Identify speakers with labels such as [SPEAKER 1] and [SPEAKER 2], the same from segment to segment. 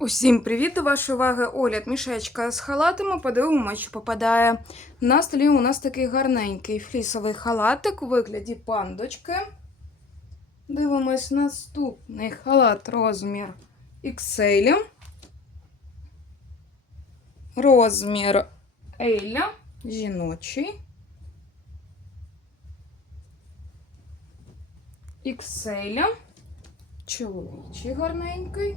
[SPEAKER 1] Усім привіт! До вашої уваги огляд мішечка з халатами. Подивимося, що попадає. На столі у нас такий гарненький флісовий халатик у вигляді пандочки. Дивимось наступний халат розмір XL. Розмір L жіночий. XL. Чоловічий гарненький.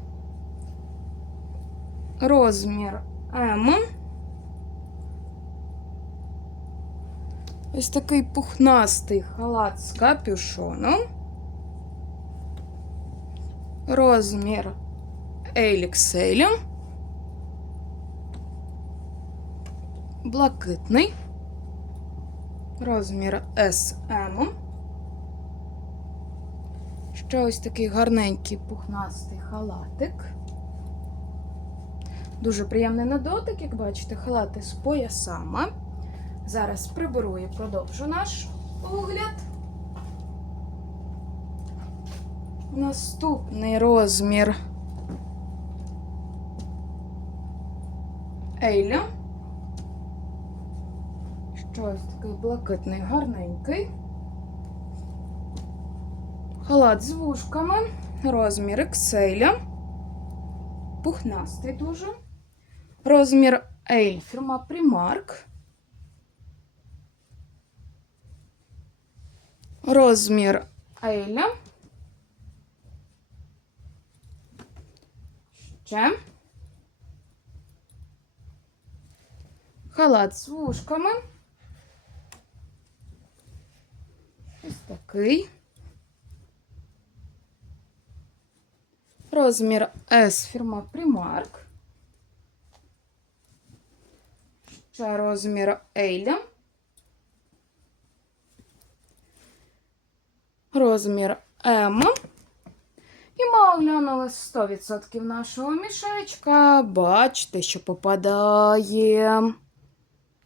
[SPEAKER 1] Розмір М. Ось такий пухнастий халат з капюшоном. Розмір XL. Блакитний. Розмір SM. Ще ось такий гарненький пухнастий халатик. Дуже приємний на дотик, як бачите, халати з поясами. Зараз приберу і продовжу наш огляд. Наступний розмір Ейля. Щось такий блакитний, гарненький. Халат з вушками. Розмір XL. Пухнастий дуже. Розмір L фірма Primark. Розмір L. Ще. Халат з вушками. Ось такий. Розмір S фірма Primark. Ще розмір Ейля. Розмір М. І ми оглянули 100% нашого мішечка. Бачите, що попадає.